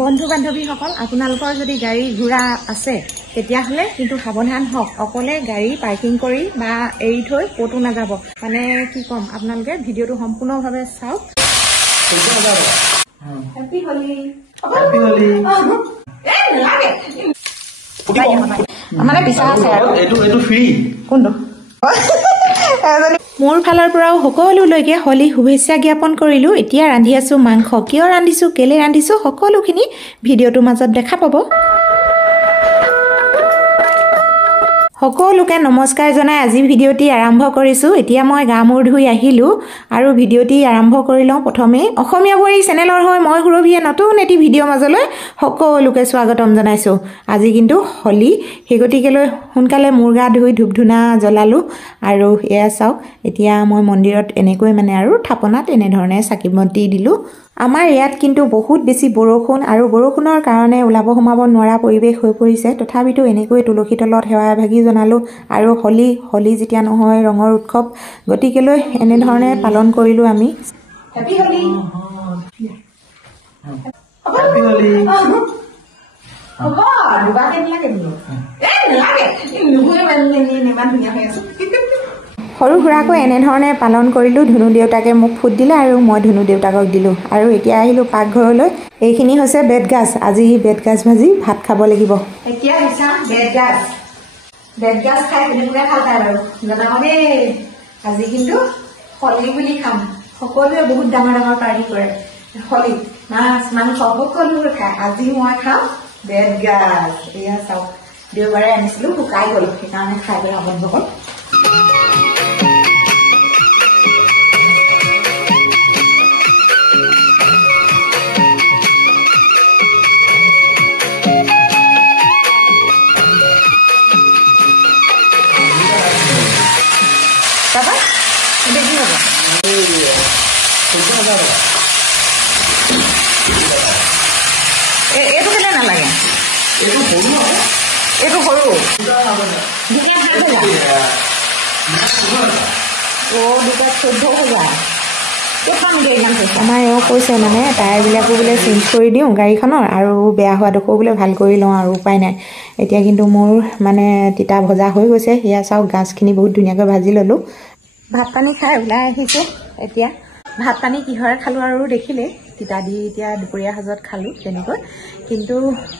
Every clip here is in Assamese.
বন্ধু বান্ধৱীসকল আপোনালোকৰ যদি গাড়ী ঘোঁৰা আছে তেতিয়াহ'লে কিন্তু সাৱধান হওক অকলে গাড়ী পাৰ্কিং কৰি বা এৰি থৈ ক'তো নাযাব মানে কি ক'ম আপোনালোকে ভিডিঅ'টো সম্পূৰ্ণভাৱে চাওক হেপী হোলি হেপী হোলি এ নালাগে মানে বিচাৰ আছে আৰু এটো ফ্ৰী কোনটো মোৰ ফালৰ পৰাও সকলোলৈকে হোলি শুভেচ্ছা জ্ঞাপন কৰিলোঁ এতিয়া ৰান্ধি আছোঁ মাংস কিয় ৰান্ধিছোঁ কেলে ৰান্ধিছোঁ সকলোখিনি ভিডিঅ'টোৰ মাজত দেখা পাব সকলোকে নমস্কাৰ জনাই আজি ভিডিঅ'টি আৰম্ভ কৰিছোঁ এতিয়া মই গা মূৰ ধুই আহিলোঁ আৰু ভিডিঅ'টি আৰম্ভ কৰি লওঁ প্ৰথমে অসমীয়া বোৱাৰী চেনেলৰ হৈ মই সুৰভিয়ে নতুন এটি ভিডিঅ' মাজলৈ সকলোকে স্বাগতম জনাইছোঁ আজি কিন্তু হোলি সেই গতিকেলৈ সোনকালে মূৰ গা ধুই ধূপ ধূনা জ্বলালোঁ আৰু এয়া চাওক এতিয়া মই মন্দিৰত এনেকৈ মানে আৰু থাপনাত এনেধৰণে চাকি বন্তি দিলোঁ আমাৰ ইয়াত কিন্তু বহুত বেছি বৰষুণ আৰু বৰষুণৰ কাৰণে ওলাব সোমাব নোৱাৰা পৰিৱেশ হৈ পৰিছে তথাপিতো এনেকৈ তুলসী তলত সেৱা ভাগি জনালোঁ আৰু হোলি যেতিয়া নহয় ৰঙৰ উৎসৱ গতিকেলৈ এনেধৰণে পালন কৰিলোঁ আমি হেপী হোলি হেপী হোলি হ'ব দুবাকে নালাগে এ নালাগে নুহুৱে মানে ইমান ধুনীয়া হৈ আছে সৰু সুৰাকৈ এনেধৰণে পালন কৰিলোঁ ধুনু দেউতাকে মোক ফুট দিলে আৰু মই ধুনু দেউতাকক দিলোঁ আৰু এতিয়া আহিলোঁ পাকঘৰলৈ এইখিনি হৈছে বেতগাজ আজি বেতগাজ ভাজি ভাত খাব লাগিব এতিয়া হৈছে বেতগাজ খাই কেনেকৈ ভাল পায় বাৰু জনাব দেই আজি কিন্তু হোলি বুলি খাম সকলোৱে বহুত ডাঙৰ ডাঙৰ পাৰ্টি কৰে হোলি মাছ মাংস সকলোবোৰ খায় আজি মই খাম বেতগাজ এয়া চাওক দেওবাৰে আনিছিলোঁ শুকাই গ'ল সেইকাৰণে খাই পেলাই আৰম্ভ হ'ল এইটো কেলে নালাগে এইটো সৰু দুটা 14,000 আমাৰ এওঁ কৈছে মানে টায়াৰবিলাকো বোলে চেঞ্জ কৰি দিওঁ গাড়ীখনৰ আৰু বেয়া হোৱাডোখৰ বোলে ভাল কৰি লওঁ আৰু উপায় নাই এতিয়া কিন্তু মোৰ মানে তিতা ভজা হৈ গৈছে সেয়া চাওক গাছখিনি বহুত ধুনীয়াকৈ ভাজি ল'লোঁ ভাত পানী খাই ওলাই আহিছোঁ এতিয়া ভাত পানী কিহৰে খালোঁ আৰু দেখিলে তিতা দি এতিয়া দুপৰীয়া সাজত খালোঁ তেনেকৈ কিন্তু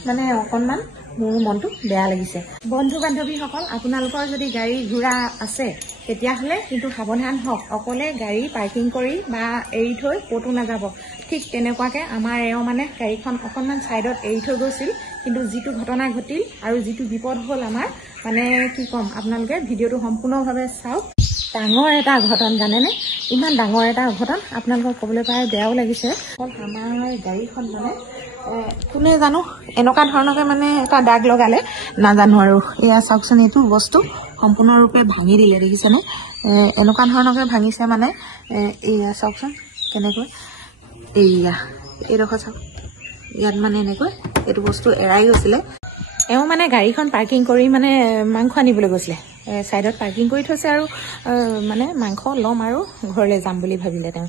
মানে অকণমান মোৰ মনটো বেয়া লাগিছে বন্ধু বান্ধৱীসকল আপোনালোকৰ যদি গাড়ী ঘোঁৰা আছে তেতিয়াহ'লে কিন্তু সাৱধান হওক অকলে গাড়ী পাৰ্কিং কৰি বা এৰি থৈ ক'তো নাযাব ঠিক তেনেকুৱাকৈ আমাৰ এওঁ মানে গাড়ীখন অকণমান ছাইডত এৰি থৈ গৈছিল কিন্তু যিটো ঘটনা ঘটিল আৰু যিটো বিপদ হ'ল আমাৰ মানে কি ক'ম আপোনালোকে ভিডিঅ'টো সম্পূৰ্ণভাৱে চাওক ডাঙৰ এটা অঘটন জানেনে ইমান ডাঙৰ এটা অঘটন আপোনালোকক ক'বলৈ পাই বেয়াও লাগিছে আমাৰ গাড়ীখন মানে কোনে জানো এনেকুৱা ধৰণকৈ মানে এটা দাগ লগালে নাজানো আৰু এয়া চাওকচোন এইটো বস্তু সম্পূৰ্ণৰূপে ভাঙি দিলে দেখিছেনে এনেকুৱা ধৰণকৈ ভাঙিছে মানে এয়া চাওকচোন কেনেকৈ এইডোখৰ চাওক ইয়াত মানে এনেকৈ এইটো বস্তু এৰাই গৈছিলে এওঁ মানে গাড়ীখন পাৰ্কিং কৰি মানে মাংস আনিবলৈ গৈছিলে ছাইডত পাৰ্কিং কৰি থৈছে আৰু মানে মাংস ল'ম আৰু ঘৰলৈ যাম বুলি ভাবিলে তেওঁ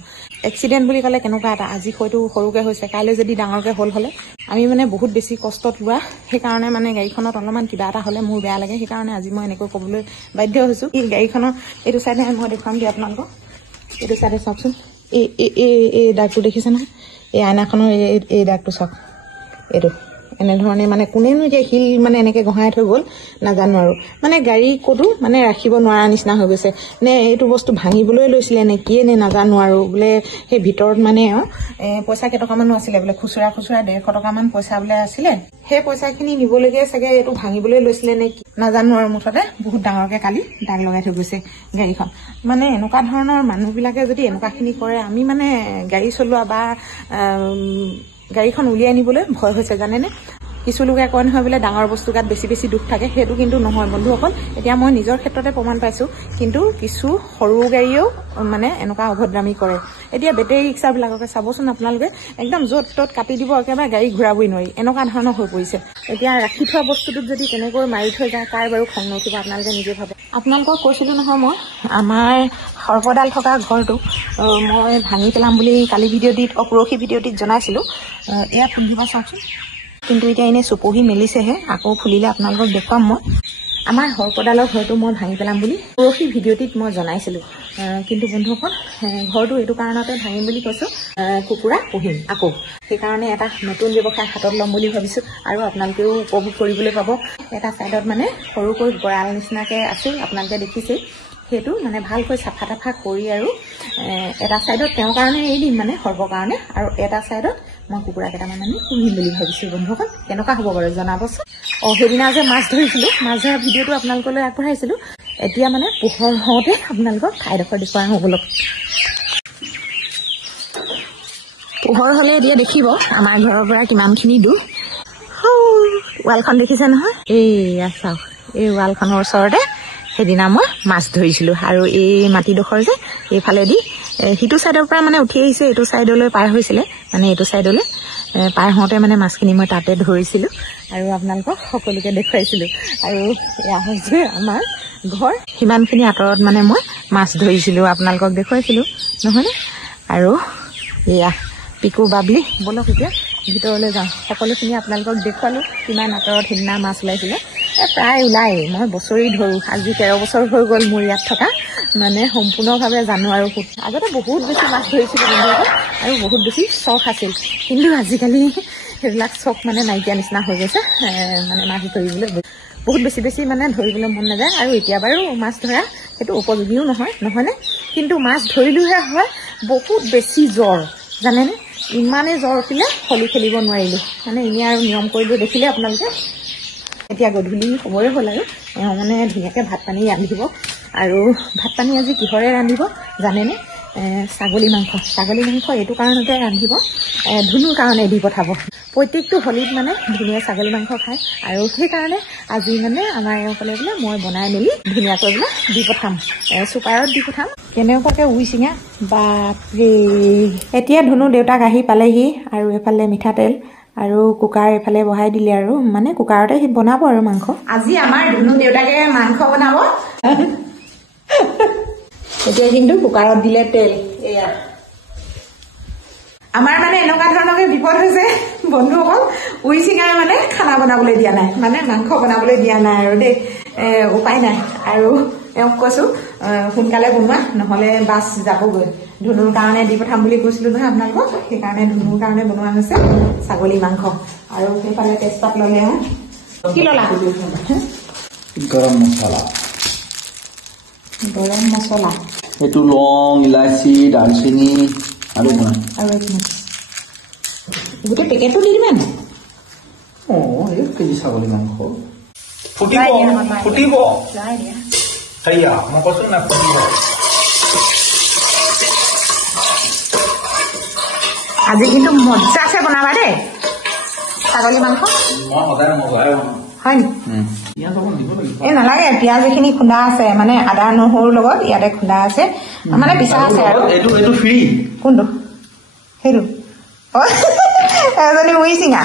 এক্সিডেণ্ট বুলি ক'লে কেনেকুৱা এটা আজি হয়তো সৰুকৈ হৈছে কাইলৈ যদি ডাঙৰকৈ হ'লে আমি মানে বহুত বেছি কষ্টত লোৱা সেইকাৰণে মানে গাড়ীখনত অলপমান কিবা এটা হ'লে মোৰ বেয়া লাগে সেইকাৰণে আজি মই এনেকৈ ক'বলৈ বাধ্য হৈছোঁ এই গাড়ীখনৰ এইটো চাইডে মই দেখুৱাম দিয়া আপোনালোকক এইটো চাইডে চাওকচোন এই দাগটো দেখিছে নহয় এই আইনাখনৰ এই দাগটো চাওক এইটো এনেধৰণে মানে কোনেনো এতিয়া শিল মানে এনেকৈ গহাই থৈ গ'ল নাজানো আৰু মানে গাড়ী ক'তো মানে ৰাখিব নোৱাৰা নিচিনা হৈ গৈছে নে এইটো বস্তু ভাঙিবলৈ লৈছিলে নে কিয়ে নে নাজানো আৰু বোলে সেই ভিতৰত মানে পইচা কেইটকামানো আছিলে বোলে খুচুৰা 150 টকামান পইচা বোলে আছিলে সেই পইচাখিনি নিবলৈকে চাগে এইটো ভাঙিবলৈ লৈছিলে নে কি নাজানো আৰু মুঠতে বহুত ডাঙৰকৈ কালি দাগ লগাই থৈ গৈছে গাড়ীখন মানে এনেকুৱা ধৰণৰ মানুহবিলাকে যদি এনেকুৱাখিনি কৰে আমি মানে গাড়ী চলোৱা বা গাড়ীখন উলিয়াই নিবলৈ ভয় হৈছে জানেনে কিছু লোকে কয় নহয় বোলে ডাঙৰ বস্তু গাত বেছি বেছি দুখ থাকে, সেইটো কিন্তু নহয় বন্ধুসকল। এতিয়া মই নিজৰ ক্ষেত্ৰতে প্ৰমাণ পাইছোঁ, কিন্তু কিছু সৰু গাড়ীয়েও মানে এনেকুৱা অভদ্ৰামী কৰে। এতিয়া বেটেৰী ৰিক্সাবিলাককে চাবচোন আপোনালোকে, একদম য'ত ত'ত কাটি দিব, একেবাৰে গাড়ী ঘূৰাবই নোৱাৰি, এনেকুৱা ধৰণৰ হৈ পৰিছে। এতিয়া ৰাখি থোৱা বস্তুটোত যদি তেনেকৈ মাৰি থৈ যায়, কাৰ বাৰু খং নুঠিব আপোনালোকে নিজে ভাবে। আপোনালোকক কৈছিলোঁ নহয় মই, আমাৰ সৰ্পডাল থকা ঘৰটো মই ভাঙি পেলাম বুলি কালি ভিডিঅ'টিত পৰহি ভিডিঅ'টিত জনাইছিলোঁ। এয়া ফুল দিব চাওকচোন, কিন্তু এতিয়া এনেই চুপহি মেলিছেহে, আকৌ ফুলিলে আপোনালোকক দেখুৱাম মই। আমাৰ সৰ্পডালৰ ঘৰটো মই ভাঙি পেলাম বুলি পৰহি ভিডিঅ'টিত মই জনাইছিলোঁ, কিন্তু বন্ধুসকল ঘৰটো এইটো কাৰণতে ভাঙিম বুলি কৈছোঁ, কুকুৰা পুহিম আকৌ, সেইকাৰণে এটা নতুন ব্যৱসায় হাতত ল'ম বুলি ভাবিছোঁ। আৰু আপোনালোকেও উপভোগ কৰিবলৈ পাব। এটা ছাইডত মানে সৰুকৈ গঁৰাল নিচিনাকৈ আছে, আপোনালোকে দেখিছেই, সেইটো মানে ভালকৈ চাফা তাফা কৰি আৰু এটা ছাইডত তেওঁৰ কাৰণে এৰি দিম, মানে সৰ্বৰ কাৰণে, আৰু এটা ছাইডত মই কুকুৰা কেইটামান আনি পুহিম বুলি ভাবিছোঁ। বন্ধুসকল কেনেকুৱা হ'ব বাৰু জনাবচোন। সেইদিনা যে মাছ ধৰিছিলোঁ, মাছ ধৰা ভিডিঅ'টো আপোনালোকলৈ আগবঢ়াইছিলোঁ। এতিয়া মানে পোহৰ হওঁতে আপোনালোকক ঠাইডোখৰ দেখুওৱা হ'বলৈ, পোহৰ হ'লে এতিয়া দেখিব আমাৰ ঘৰৰ পৰা কিমানখিনি দূৰ। ৱালখন দেখিছে নহয়, এইয়া চাওক, এই ৱালখনৰ ওচৰতে সেইদিনা মই মাছ ধৰিছিলোঁ। আৰু এই মাটিডোখৰ যে এইফালেদি সিটো ছাইডৰ পৰা মানে উঠি আহিছে, এইটো ছাইডলৈ পাৰ হৈছিলে, মানে এইটো ছাইডলৈ পাৰ হওঁতে মানে মাছখিনি মই তাতে ধৰিছিলোঁ আৰু আপোনালোকক সকলোকে দেখুৱাইছিলোঁ। আৰু এয়া হৈছে আমাৰ ঘৰ, সিমানখিনি আঁতৰত মানে মই মাছ ধৰিছিলোঁ, আপোনালোকক দেখুৱাইছিলোঁ নহয়নে। আৰু এয়া পিকু বাবলি, বলক এতিয়া ভিতৰলৈ যাওঁ, সকলোখিনি আপোনালোকক দেখুৱালোঁ কিমান আঁতৰত সেইদিনা মাছ ওলাইছিলে। প্ৰায় ওলাই, মই বছৰি ধৰোঁ, আজি 13 বছৰ হৈ গ'ল মোৰ ইয়াত থকা, মানে সম্পূৰ্ণভাৱে জানো। আৰু আগতে বহুত বেছি মাছ ধৰিছিলোঁ বন্ধুসকল, আৰু বহুত বেছি চখ আছিল, কিন্তু আজিকালি সেইবিলাক চখ মানে নাইকিয়া নিচিনা হৈ গৈছে। মানে মাছ ধৰিবলৈ বহুত বেছি মানে ধৰিবলৈ মন নাযায়। আৰু এতিয়া বাৰু মাছ ধৰা সেইটো উপযোগীও নহয়নে, কিন্তু মাছ ধৰিলোহে হয় বহুত বেছি জ্বৰ, জানেনে। ইমানেই জ্বৰ উঠিলে হলি খেলিব নোৱাৰিলোঁ, মানে এনেই আৰু নিয়ম কৰিলোঁ, দেখিলে আপোনালোকে। এতিয়া গধূলি সময়ো হ'ল আৰু এওঁ মানে ধুনীয়াকৈ ভাত পানী ৰান্ধিব। আৰু ভাত পানী আজি কিহৰে ৰান্ধিব জানেনে, ছাগলী মাংস এইটো কাৰণতে ৰান্ধিব, ধুনুৰ কাৰণে দি পঠাব। প্ৰত্যেকটো হোলীত মানে ধুনীয়া ছাগলী মাংস খায়, আৰু সেইকাৰণে আজি মানে আমাৰ এওঁসকলে বোলে মই বনাই মেলি ধুনীয়াকৈ বোলে দি পঠাম, চুপাৰত দি পঠাম। কেনেকুৱাকৈ উই চিঙা বাপৰে। এতিয়া ধুনু দেউতাক আহি পালেহি, আৰু এফালে মিঠাতেল আৰু কুকাৰ এফালে বহাই দিলে, আৰু মানে কুকাৰতে বনাব আৰু মাংস। আজি আমাৰ ধুনু দেউতাকে মাংস বনাব। এতিয়া কিন্তু কুকাৰত দিলে তেল। এয়া আমাৰ মানে এনেকুৱা ধৰণকে বিপদ হৈছে বন্ধুসকল, উই চিঙাই মানে খানা বনাবলৈ দিয়া নাই, মানে মাংস বনাবলৈ দিয়া নাই আৰু দেই, উপায় নাই। আৰু এওঁক কৈছোঁ সোনকালে বনোৱা, নহ'লে বাছ যাবগৈ। ধুনুৰ কাৰণে দি পঠাম বুলি কৈছিলোঁ নহয় আপোনালোকক, সেইকাৰণে ধুনুৰ কাৰণে বনোৱা হৈছে ছাগলী মাংস। আৰু সেইফালে তেজপাত ল'লে, কি ল'লা? গৰম মছলা, এইটো লং, ইলাচি, দালচেনি আৰু গোটেই পেকেটটো দি দিবা নাই? এই কেজি ছাগলী মাংস ফুটিব। সেয়া মই কৈছোঁ না, ফুটিব। আজি কিন্তু মজাছে বনাবা দেই ছাগলী মাংস। মই সদায় মজাই হয় নি? এই নালাগে, পিঁয়াজ এইখিনি খুন্দা আছে, মানে আদা নহৰুৰ লগত ইয়াতে খুন্দা আছে, মানে পিছা আছে। আৰু এইটো ফ্ৰী। কোনটো? সেইটো এজনী উই চিঙা।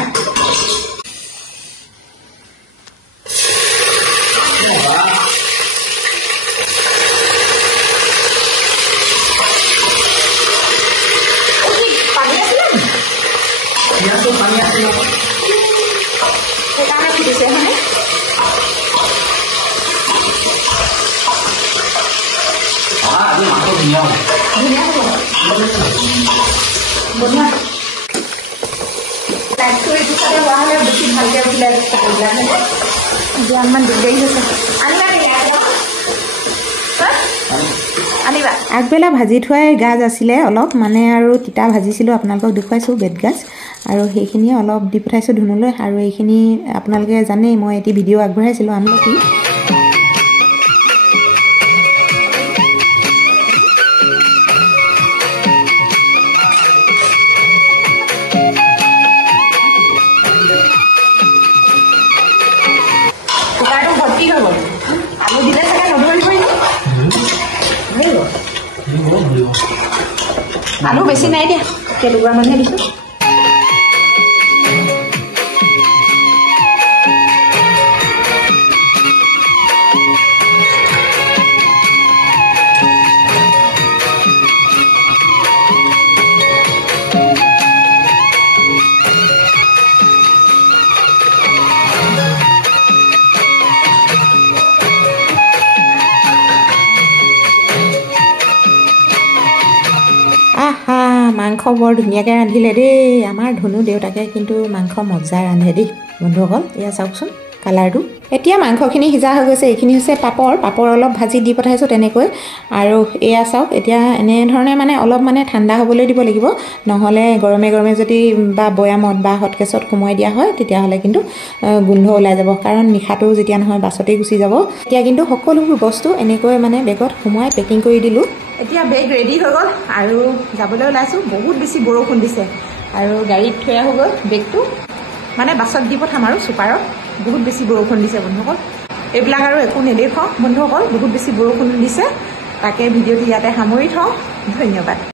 সেইকাৰণে ফুটিছে হয়নে? ধুনীয়া হ'ব বনোৱা। লাইটটো এইটো চালে হোৱা হ'লে বেছি ভালকৈ উঠিলে চাকৰিবিলাক হয়নে? এতিয়া অলপমান দিগদাৰী হৈছে। আনিবা। আগবেলা ভাজি থোৱাই গাজ আছিলে অলপ, মানে আৰু তিতা ভাজিছিলোঁ, আপোনালোকক দেখুৱাইছোঁ বেতগাজ, আৰু সেইখিনিয়ে অলপ দি পঠাইছোঁ ধুনুলৈ। আৰু এইখিনি আপোনালোকে জানেই, মই এটি ভিডিঅ' আগবঢ়াইছিলোঁ আমলখি। বেছি নাই দিয়া কেইটুকুৰা মানহে দিছোঁ মাংস বৰ ধুনীয়াকৈ ৰান্ধিলে দেই আমাৰ ধুনু দেউতাকে কিন্তু মাংস মজা ৰান্ধে দেই বন্ধুসকল এয়া চাওকচোন কালাৰটো এতিয়া মাংসখিনি সিজা হৈ গৈছে এইখিনি হৈছে পাপৰ অলপ ভাজি দি পঠাইছোঁ তেনেকৈ আৰু এয়া চাওক এতিয়া এনেধৰণে মানে অলপ মানে ঠাণ্ডা হ'বলৈ দিব লাগিব নহ'লে গৰমে গৰমে যদি বা বৈয়ামত বা হটকেছত সোমোৱাই দিয়া হয় তেতিয়াহ'লে কিন্তু গোন্ধ ওলাই যাব কাৰণ নিশাটো যেতিয়া নহয় বাছতেই গুচি যাব এতিয়া কিন্তু সকলোবোৰ বস্তু এনেকৈ মানে বেগত সোমোৱাই পেকিং কৰি দিলোঁ এতিয়া বেগ ৰেডি হৈ গ'ল আৰু যাবলৈ ওলাইছোঁ বহুত বেছি বৰষুণ দিছে আৰু গাড়ীত থৈ আহোঁ গৈ বেগটো মানে বাছত দি পঠাম আৰু ছুপাৰত বহুত বেছি বৰষুণ দিছে বন্ধুসকল এইবিলাক আৰু একো নেদেখাওঁ বন্ধুসকল বহুত বেছি বৰষুণ দিছে তাকে ভিডিঅ'টো ইয়াতে সামৰি থওঁ ধন্যবাদ